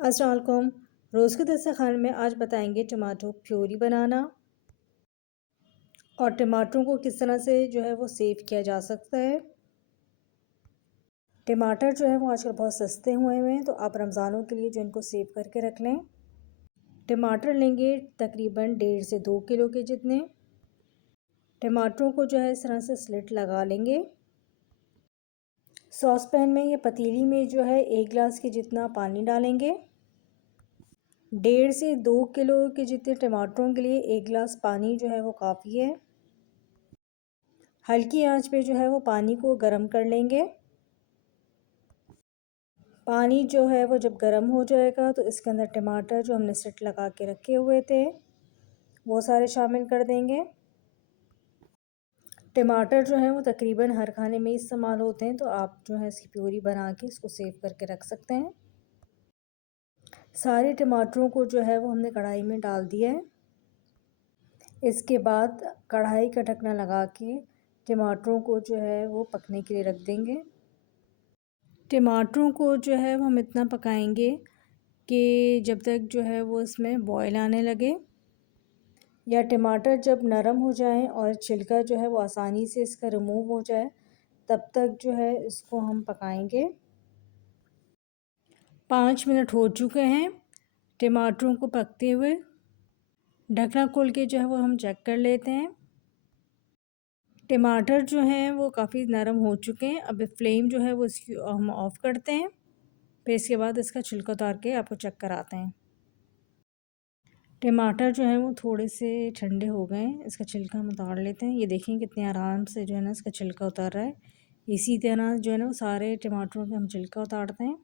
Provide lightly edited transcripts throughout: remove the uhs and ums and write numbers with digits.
अस्सलाम वालेकुम। रोज़ के दस्तरखान में आज बताएंगे टमाटो प्योरी बनाना और टमाटरों को किस तरह से वो सेव किया जा सकता है। टमाटर वो आजकल बहुत सस्ते हुए हैं, तो आप रमज़ानों के लिए जो इनको सेव करके रख लें। टमाटर लेंगे तकरीबन 1.5 से 2 किलो के जितने। टमाटरों को इस तरह से स्लिट लगा लेंगे। सॉस पैन में या पतीली में 1 गिलास के जितना पानी डालेंगे। 1.5 से 2 किलो के जितने टमाटरों के लिए 1 गिलास पानी वो काफ़ी है। हल्की आंच पे वो पानी को गर्म कर लेंगे। पानी वो जब गर्म हो जाएगा तो इसके अंदर टमाटर जो हमने स्लिट लगा के रखे हुए थे वो सारे शामिल कर देंगे। टमाटर वो तकरीबन हर खाने में इस्तेमाल होते हैं, तो आप इसकी प्यूरी बना के इसको सेव करके रख सकते हैं। सारे टमाटरों को वो हमने कढ़ाई में डाल दिया है। इसके बाद कढ़ाई का ढक्कना लगा के टमाटरों को वो पकने के लिए रख देंगे। टमाटरों को वो हम इतना पकाएंगे कि जब तक वो इसमें बॉयल आने लगे, या टमाटर जब नरम हो जाए और छिलका वो आसानी से इसका रिमूव हो जाए, तब तक इसको हम पकाएंगे। 5 मिनट हो चुके हैं टमाटरों को पकते हुए। ढकना खोल के वो हम चेक कर लेते हैं। टमाटर वो काफ़ी नरम हो चुके हैं। अब फ्लेम वो इसकी हम ऑफ़ करते हैं। फिर इसके बाद इसका छिलका उतार के आपको चेक कराते हैं। टमाटर वो थोड़े से ठंडे हो गए हैं। इसका छिलका हम उतार लेते हैं। ये देखें कितने आराम से ना इसका छिलका उतर रहा है। इसी तरह ना वो सारे टमाटरों का हम छिलका उतारते हैं।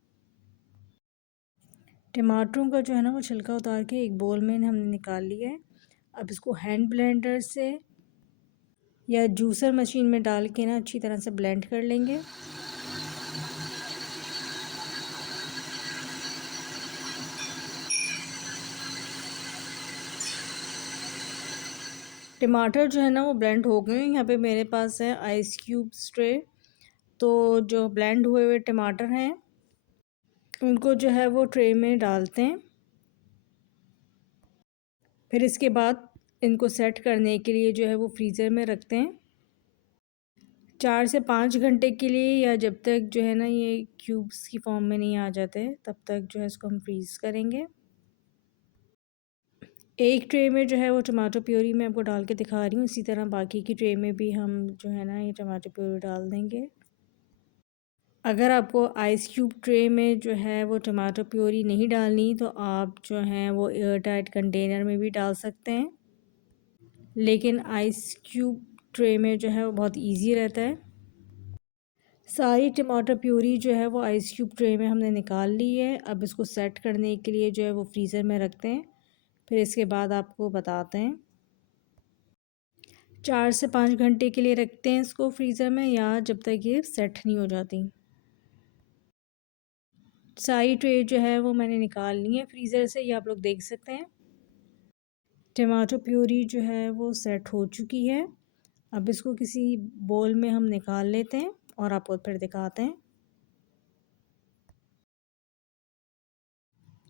टमाटरों का ना वो छिलका उतार के एक बोल में हमने निकाल लिया है। अब इसको हैंड ब्लेंडर से या जूसर मशीन में डाल के ना अच्छी तरह से ब्लेंड कर लेंगे। टमाटर ना वो ब्लेंड हो गए हैं। यहाँ पे मेरे पास है आइस क्यूब ट्रे। तो जो ब्लेंड हुए हुए टमाटर हैं उनको वो ट्रे में डालते हैं। फिर इसके बाद इनको सेट करने के लिए वो फ्रीज़र में रखते हैं 4 से 5 घंटे के लिए, या जब तक ना ये क्यूब्स की फॉर्म में नहीं आ जाते तब तक इसको हम फ्रीज़ करेंगे। एक ट्रे में वो टमाटो प्योरी मैं आपको डाल के दिखा रही हूँ। इसी तरह बाकी की ट्रे में भी हम ना ये टमाटो प्योरी डाल देंगे। अगर आपको आइस क्यूब ट्रे में वो टमाटो प्योरी नहीं डालनी, तो आप वो एयर टाइट कंटेनर में भी डाल सकते हैं। लेकिन आइस क्यूब ट्रे में वो बहुत इजी रहता है। सारी टमाटर प्यूरी वो आइस क्यूब ट्रे में हमने निकाल ली है। अब इसको सेट करने के लिए वो फ्रीज़र में रखते हैं। फिर इसके बाद आपको बताते हैं। 4 से 5 घंटे के लिए रखते हैं इसको फ्रीज़र में, या जब तक ये सेट नहीं हो जाती। सारी ट्रे वो मैंने निकाल ली है फ्रीज़र से, ये आप लोग देख सकते हैं। टमाटो प्यूरी वो सेट हो चुकी है। अब इसको किसी बोल में हम निकाल लेते हैं और आपको फिर दिखाते हैं।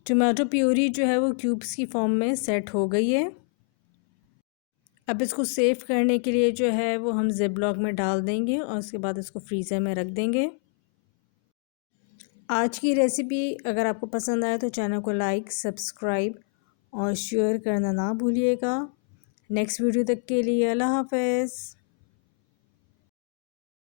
टमाटो प्यूरी वो क्यूब्स की फॉर्म में सेट हो गई है। अब इसको सेव करने के लिए वो हम ज़िप लॉक में डाल देंगे और उसके बाद इसको फ्रीज़र में रख देंगे। आज की रेसिपी अगर आपको पसंद आए तो चैनल को लाइक, सब्सक्राइब और शेयर करना ना भूलिएगा। नेक्स्ट वीडियो तक के लिए अल्लाह हाफ़िज़।